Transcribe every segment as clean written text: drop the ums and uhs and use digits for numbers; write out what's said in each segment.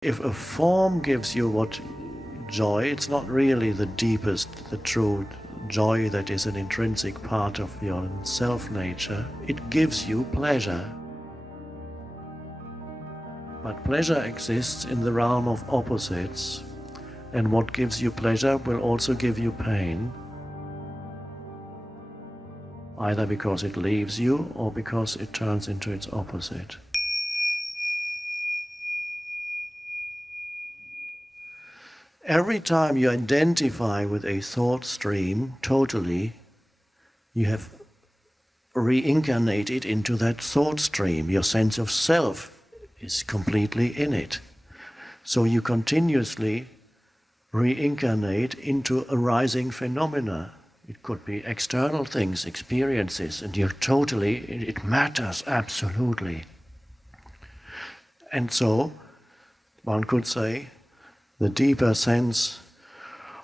If a form gives you what joy, it's not really the deepest, the true joy that is an intrinsic part of your self-nature. It gives you pleasure. But pleasure exists in the realm of opposites, and what gives you pleasure will also give you pain, either because it leaves you or because it turns into its opposite. Every time you identify with a thought stream totally, you have reincarnated into that thought stream. Your sense of self is completely in it. So you continuously reincarnate into arising phenomena. It could be external things, experiences, and you're totally, it matters absolutely. And so, one could say, the deeper sense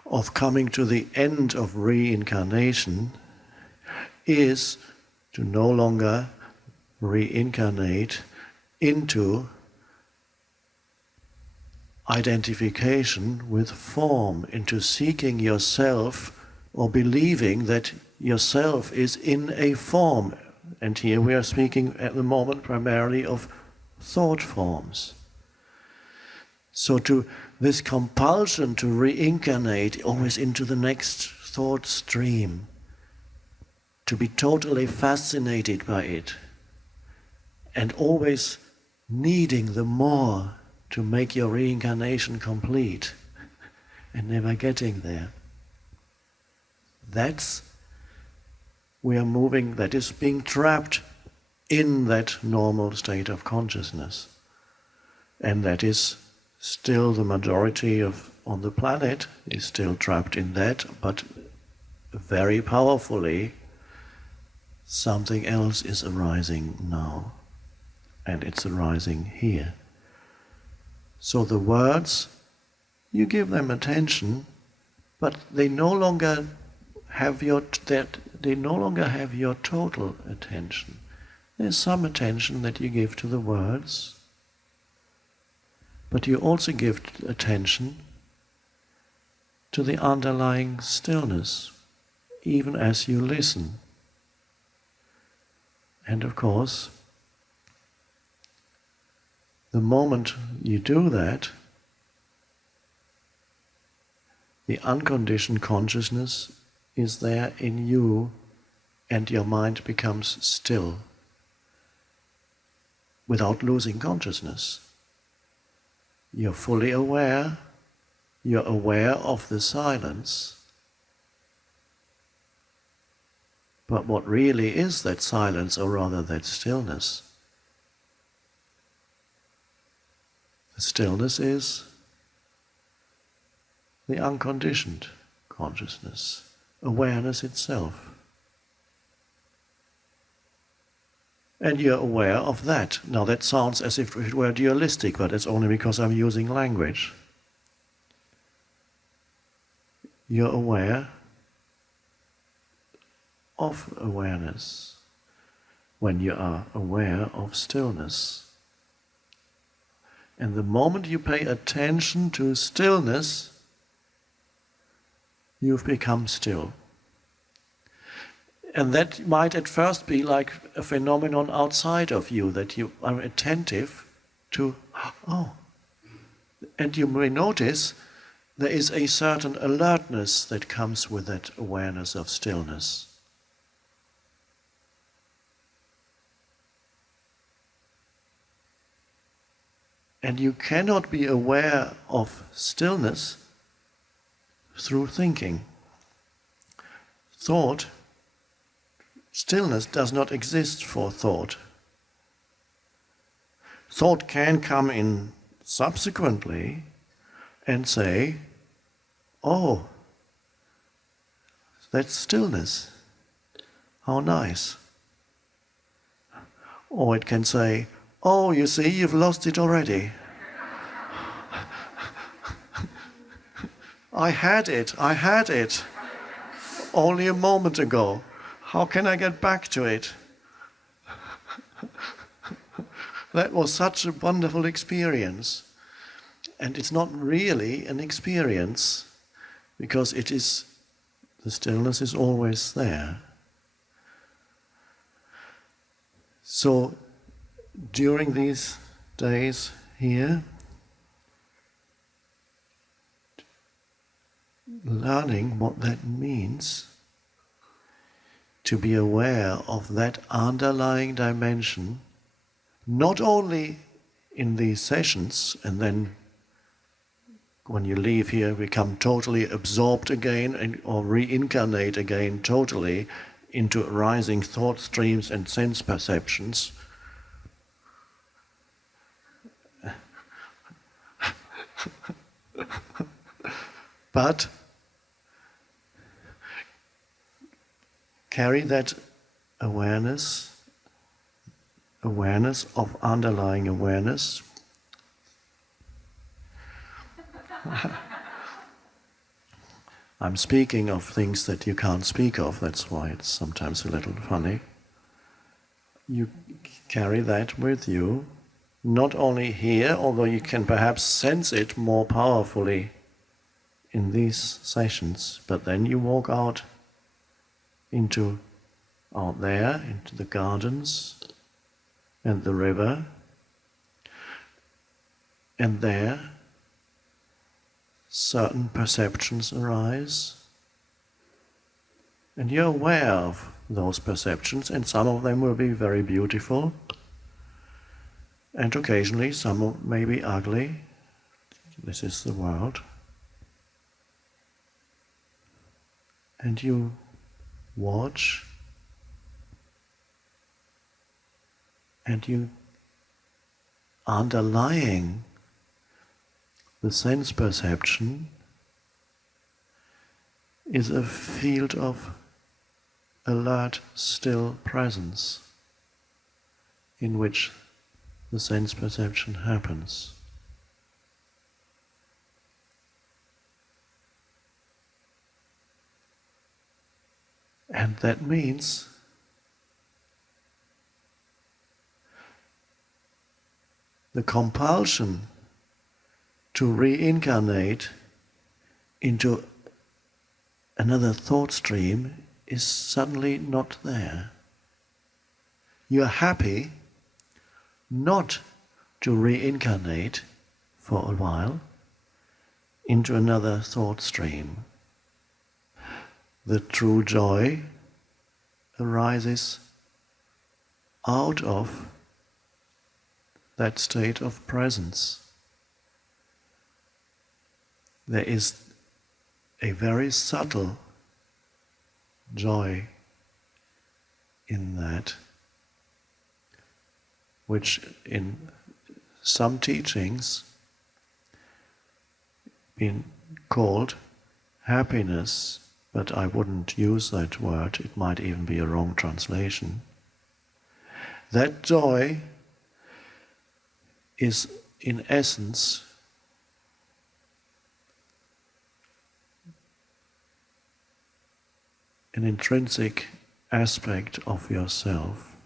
of coming to the end of reincarnation is to no longer reincarnate into identification with form, into seeking yourself or believing that yourself is in a form. And here we are speaking at the moment primarily of thought forms. So to this compulsion to reincarnate always into the next thought stream, to be totally fascinated by it, and always needing the more to make your reincarnation complete, and never getting there. We are moving, that is being trapped in that normal state of consciousness. And that is still the majority on the planet is still trapped in that, but very powerfully something else is arising now, and it's arising here. So the words, you give them attention, but they no longer have your total attention. There's some attention that you give to the words, but you also give attention to the underlying stillness, even as you listen. And of course, the moment you do that, the unconditioned consciousness is there in you, and your mind becomes still without losing consciousness. You're fully aware, you're aware of the silence, but what really is that silence, or rather that stillness? The stillness is the unconditioned consciousness, awareness itself. And you're aware of that. Now that sounds as if it were dualistic, but it's only because I'm using language. You're aware of awareness when you are aware of stillness. And the moment you pay attention to stillness, you've become still. And that might at first be like a phenomenon outside of you, that you are attentive to, oh. And you may notice there is a certain alertness that comes with that awareness of stillness. And you cannot be aware of stillness through thinking. Stillness does not exist for thought. Thought can come in subsequently and say, oh, that's stillness. How nice. Or it can say, oh, you see, you've lost it already. I had it, only a moment ago. How can I get back to it? That was such a wonderful experience. And it's not really an experience, because the stillness is always there. So during these days here, learning what that means, to be aware of that underlying dimension, not only in these sessions, and then when you leave here become totally absorbed again or reincarnate again totally into arising thought streams and sense perceptions. But carry that awareness of underlying awareness. I'm speaking of things that you can't speak of, that's why it's sometimes a little funny. You carry that with you, not only here, although you can perhaps sense it more powerfully in these sessions, but then you walk out there, into the gardens and the river, and there certain perceptions arise, and you're aware of those perceptions, and some of them will be very beautiful, and occasionally some may be ugly. This is the world. And you watch, and you, underlying the sense perception, is a field of alert, still presence in which the sense perception happens. And that means the compulsion to reincarnate into another thought stream is suddenly not there. You're happy not to reincarnate for a while into another thought stream. The true joy arises out of that state of presence. There is a very subtle joy in that, which in some teachings been called happiness, but I wouldn't use that word, it might even be a wrong translation. That joy is in essence an intrinsic aspect of yourself.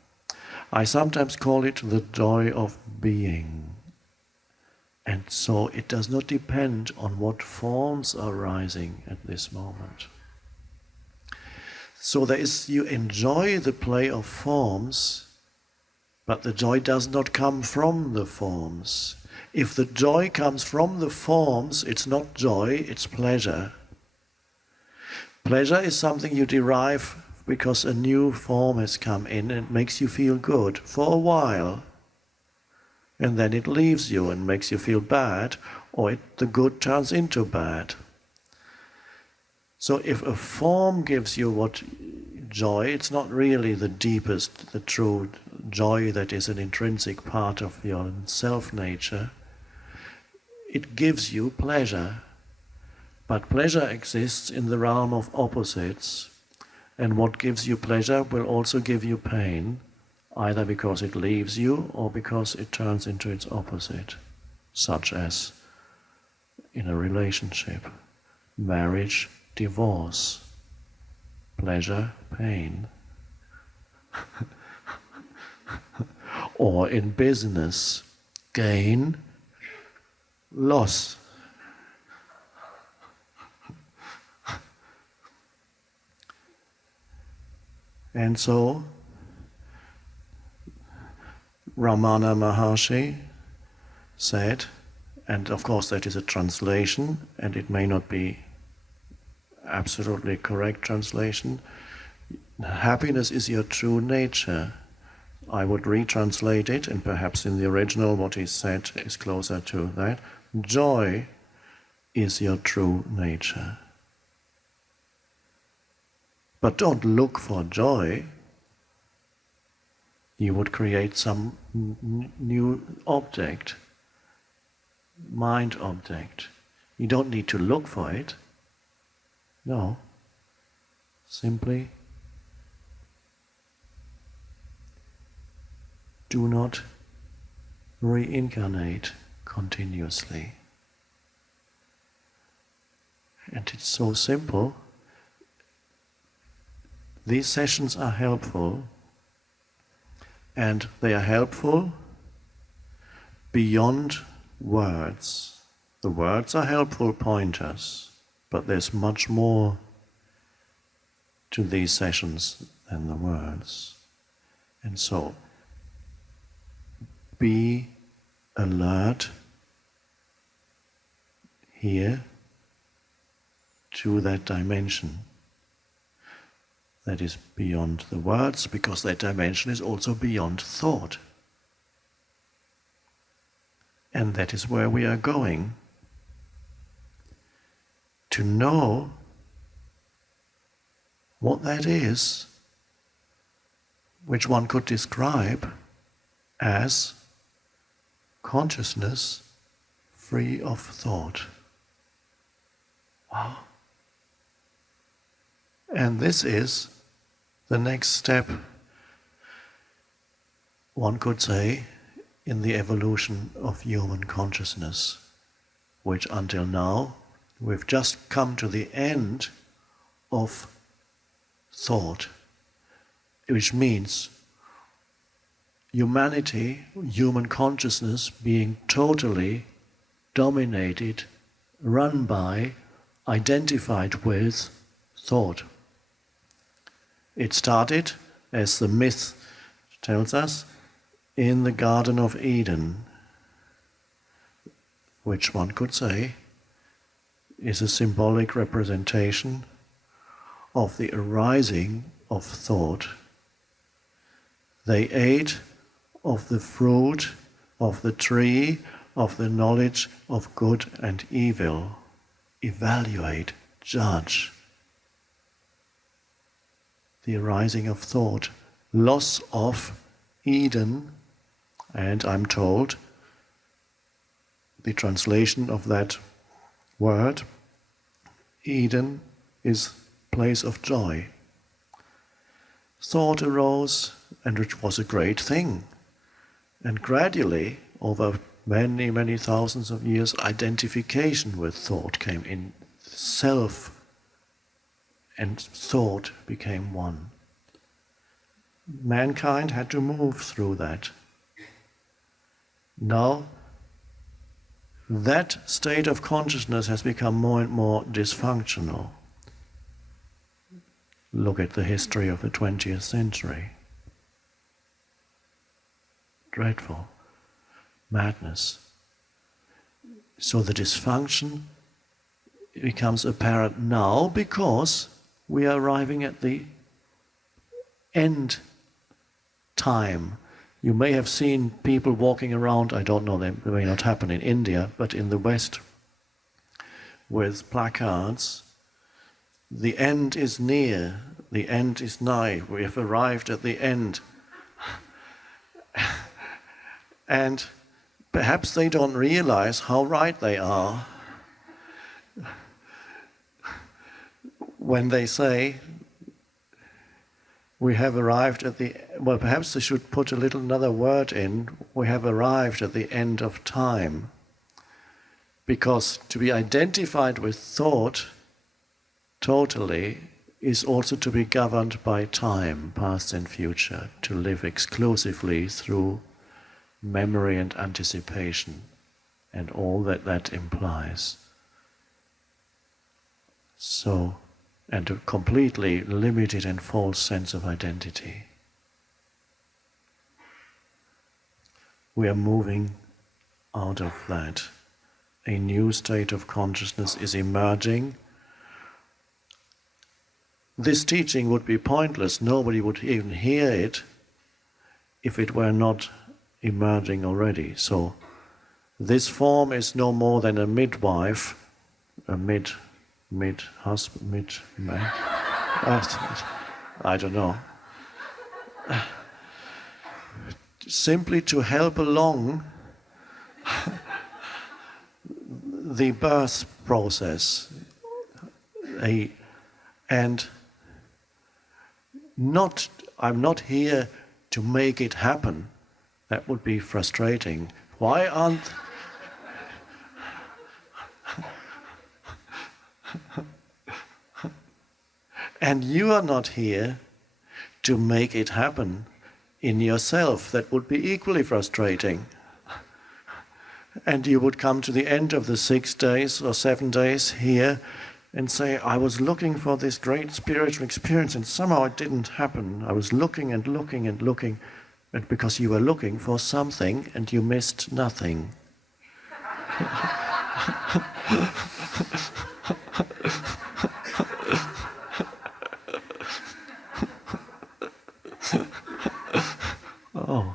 I sometimes call it the joy of being. And so it does not depend on what forms are rising at this moment. So you enjoy the play of forms, but the joy does not come from the forms. If the joy comes from the forms, it's not joy, it's pleasure. Pleasure is something you derive because a new form has come in and makes you feel good for a while. And then it leaves you and makes you feel bad, or the good turns into bad. So if a form gives you joy, it's not really the deepest, the true joy that is an intrinsic part of your self-nature. It gives you pleasure. But pleasure exists in the realm of opposites, and what gives you pleasure will also give you pain, either because it leaves you or because it turns into its opposite, such as in a relationship, marriage, divorce, pleasure, pain. Or in business, gain, loss. And so, Ramana Maharshi said, and of course that is a translation, and it may not be absolutely correct translation, happiness is your true nature. I would retranslate it, and perhaps in the original what he said is closer to that. Joy is your true nature. But don't look for joy. You would create some new object, mind object. You don't need to look for it. No. Simply do not reincarnate continuously. And it's so simple. These sessions are helpful, and they are helpful beyond words. The words are helpful pointers, but there's much more to these sessions than the words. And so, be alert here to that dimension that is beyond the words, because that dimension is also beyond thought. And that is where we are going. To know what that is, which one could describe as consciousness free of thought. Wow. And this is the next step, one could say, in the evolution of human consciousness, which until now we've just come to the end of thought, which means humanity, human consciousness being totally dominated, run by, identified with thought. It started, as the myth tells us, in the Garden of Eden, which one could say is a symbolic representation of the arising of thought. They ate of the fruit of the tree of the knowledge of good and evil. Evaluate, judge. The arising of thought, loss of Eden, and I'm told the translation of that word, Eden, is place of joy. Thought arose, and which was a great thing. And gradually, over many, many thousands of years, identification with thought came in. Self and thought became one. Mankind had to move through that. Now, that state of consciousness has become more and more dysfunctional. Look at the history of the 20th century. Dreadful. Madness. So the dysfunction becomes apparent now because we are arriving at the end time. You may have seen people walking around, I don't know, they may not happen in India, but in the West, with placards, the end is near, the end is nigh, we have arrived at the end. And perhaps they don't realize how right they are when they say, we have arrived at the, well, perhaps they should put another word in, we have arrived at the end of time. Because to be identified with thought totally is also to be governed by time, past and future, to live exclusively through memory and anticipation. and all that that implies. So, and a completely limited and false sense of identity. We are moving out of that. A new state of consciousness is emerging. This teaching would be pointless. Nobody would even hear it if it were not emerging already. So this form is no more than a midwife, a mid-husband, mid-man. I don't know. Simply to help along the birth process, and I'm not here to make it happen. That would be frustrating. Why aren't and you are not here to make it happen in yourself. That would be equally frustrating. And you would come to the end of the 6 days or 7 days here and say, I was looking for this great spiritual experience and somehow it didn't happen. I was looking and looking and looking, but because you were looking for something and you missed nothing. Oh.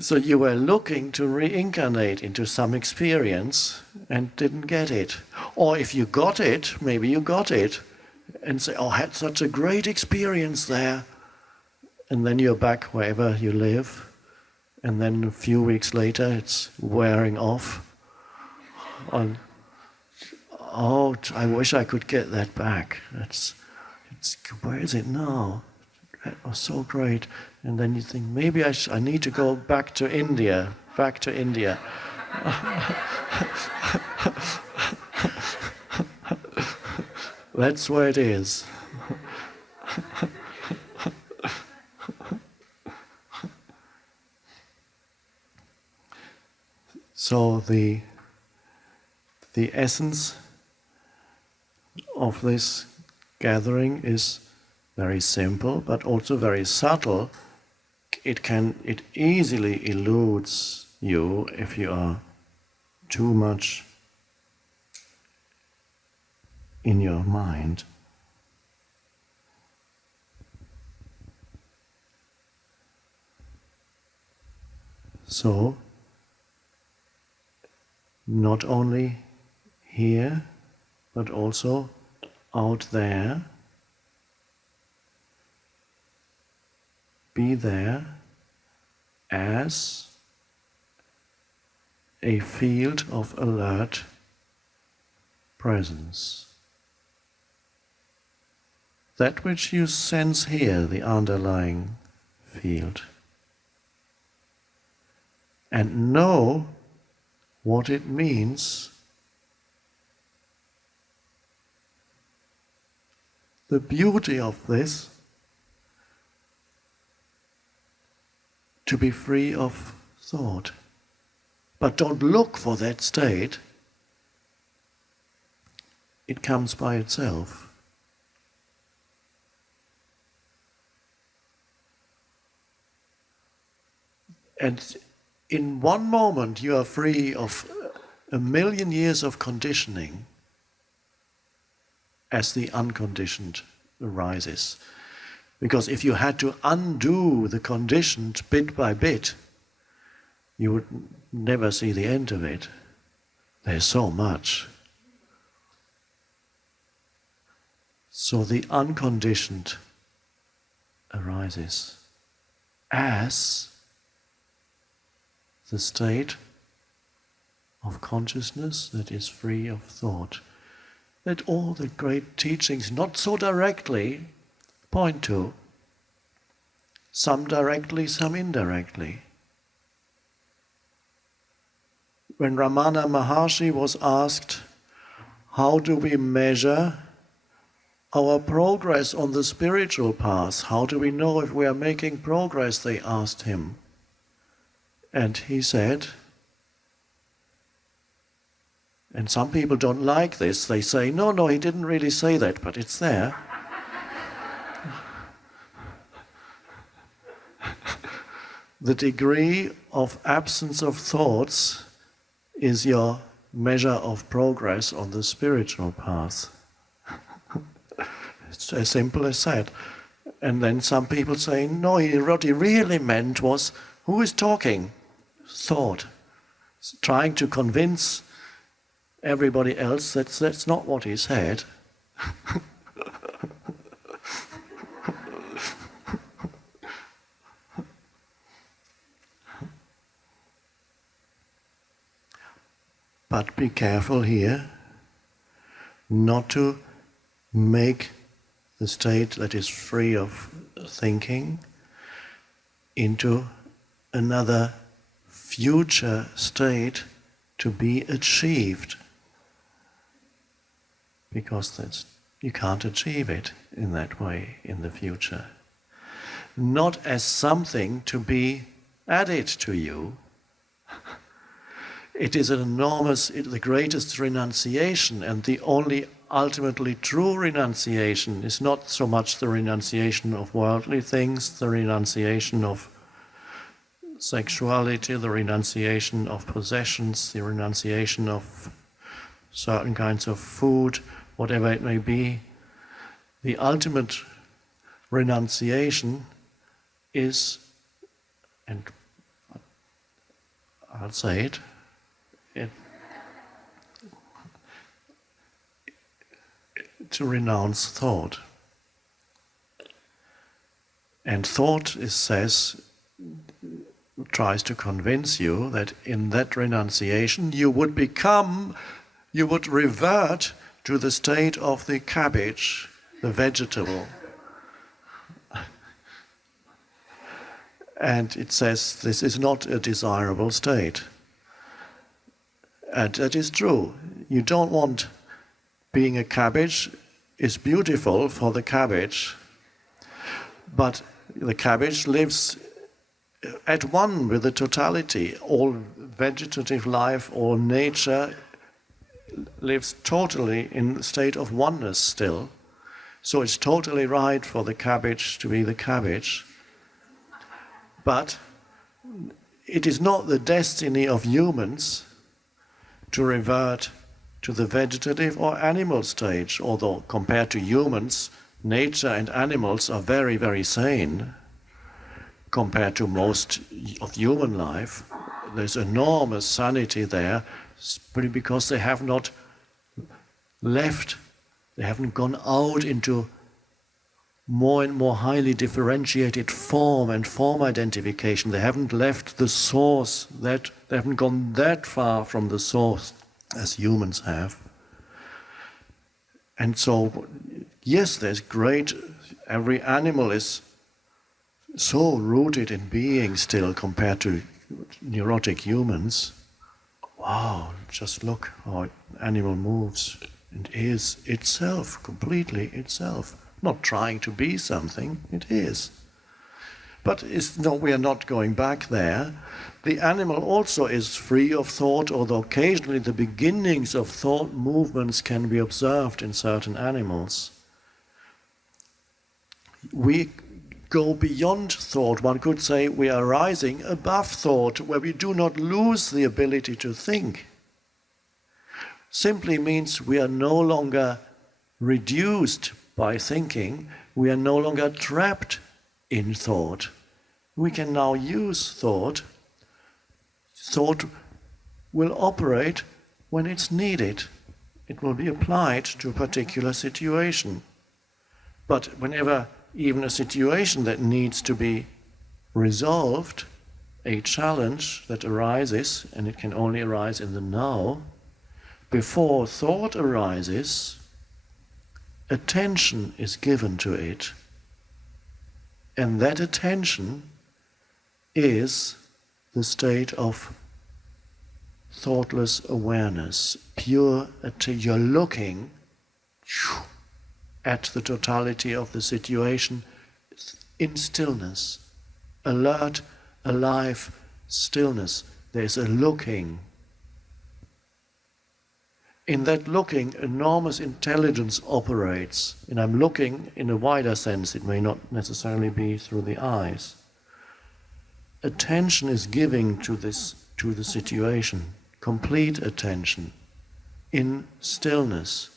So you were looking to reincarnate into some experience and didn't get it. Or if you got it, maybe you got it, and say, oh, I had such a great experience there. And then you're back wherever you live, and then a few weeks later it's wearing off. Oh, I wish I could get that back. Where is it now? That was so great. And then you think, maybe I need to go back to India. That's where it is. So the essence of this gathering is very simple, but also very subtle. It easily eludes you if you are too much in your mind. So, not only here, but also out there, be there as a field of alert presence. That which you sense here, the underlying field. And know what it means. The beauty of this, to be free of thought. But don't look for that state. It comes by itself. And in one moment you are free of 1,000,000 years of conditioning as the unconditioned arises. Because if you had to undo the conditioned bit by bit, you would never see the end of it. There's so much. So the unconditioned arises as the state of consciousness that is free of thought. That all the great teachings, not so directly, point to. Some directly, some indirectly. When Ramana Maharshi was asked, how do we measure our progress on the spiritual path. How do we know if we are making progress? They asked him. And he said, and some people don't like this, they say, no, he didn't really say that, but it's there. The degree of absence of thoughts is your measure of progress on the spiritual path. It's as simple as that. And then some people say, no, what he really meant was, who is talking? Thought. Trying to convince everybody else that that's not what he said. But be careful here not to make the state that is free of thinking into another future state to be achieved. Because you can't achieve it in that way in the future. Not as something to be added to you. It is the greatest renunciation, and the only ultimately true renunciation is not so much the renunciation of worldly things, the renunciation of sexuality, the renunciation of possessions, the renunciation of certain kinds of food, whatever it may be. The ultimate renunciation is, and I'll say it, to renounce thought. And thought tries to convince you that in that renunciation you would revert to the state of the cabbage, the vegetable. And it says this is not a desirable state. And that is true. You don't want being a cabbage. Is beautiful for the cabbage, but the cabbage lives at one with the totality. All vegetative life, all nature lives totally in the state of oneness still. So it's totally right for the cabbage to be the cabbage. But it is not the destiny of humans to revert to the vegetative or animal stage, although compared to humans, nature and animals are very, very sane compared to most of human life. There's enormous sanity there, simply because they have not left, they haven't gone out into more and more highly differentiated form and form identification. They haven't left the source, they haven't gone that far from the source as humans have. And so, yes, there's every animal is so rooted in being still compared to neurotic humans. Wow, just look how an animal moves and is itself, completely itself. Not trying to be something, it is. But we are not going back there. The animal also is free of thought, although occasionally the beginnings of thought movements can be observed in certain animals. We go beyond thought. One could say we are rising above thought, where we do not lose the ability to think. Simply means we are no longer reduced by thinking, we are no longer trapped in thought. We can now use thought. Thought will operate when it's needed. It will be applied to a particular situation. But whenever even a situation that needs to be resolved, a challenge that arises, and it can only arise in the now, before thought arises, attention is given to it. And that attention is the state of thoughtless awareness, pure attention. You're looking at the totality of the situation in stillness. Alert, alive stillness. There's a looking. In that looking, enormous intelligence operates. And I'm looking in a wider sense, it may not necessarily be through the eyes. Attention is giving to the situation, complete attention, in stillness.